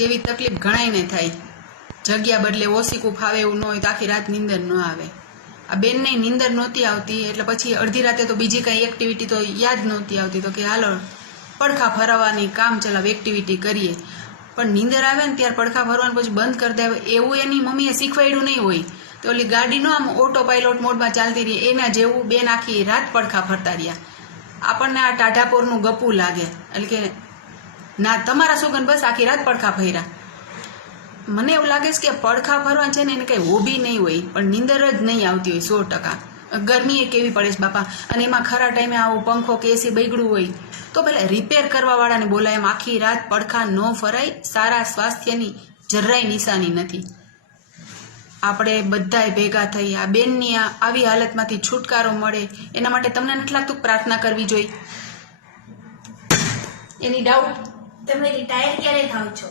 જેવી તકલીફ ઘણાયને થાય. જગ્યા બદલે ઓસીકું ફાવે એવું ન હોય તો આખી રાત નીંદર ન આવે. આ બેનને નીંદર નહોતી આવતી એટલે પછી અડધી રાતે તો બીજી કાંઈ એક્ટિવિટી તો યાદ નહોતી આવતી, તો કે હાલો પડખા ફરવાની કામ ચલાવ એક્ટિવિટી કરીએ. પણ નીંદર આવે ને ત્યારે પડખા ફરવાનું પછી બંધ કરી દેવે એવું એની મમ્મીએ શીખવાડ્યું નહીં હોય. તો ઓલી ગાડીનો આમ ઓટો પાયલોટ મોડમાં ચાલતી રહી એના જેવું બેન આખી રાત પડખા ફરતા રહ્યા. આપણને આ ટાઢાપોરનું ગપું લાગે એટલે કે ના તમારા સોગન બસ આખી રાત પડખા ફર્યા. મને એવું લાગે છે કે પડખા ફરવા છે ને એને કંઈ હોબી નહીં હોય પણ નીંદર જ નહીં આવતી હોય 100%. ગરમી એ કેવી પડે છે બાપા, અને એમાં ખરા ટાઈમે આવું પંખો કે એસી બગડ્યું હોય તો પહેલાં રિપેર કરવાવાળાને બોલાય. એમ આખી રાત પડખા ન ફરાય, સારા સ્વાસ્થ્યની જરાય નિશાની નથી. આપણે બધાય ભેગા થઈ આ બેનની આવી હાલતમાંથી છુટકારો મળે એના માટે તમને નથી લાગતું પ્રાર્થના કરવી જોઈએ? એની ડાઉટ તમે રિટાયર ક્યારે થાવ છો?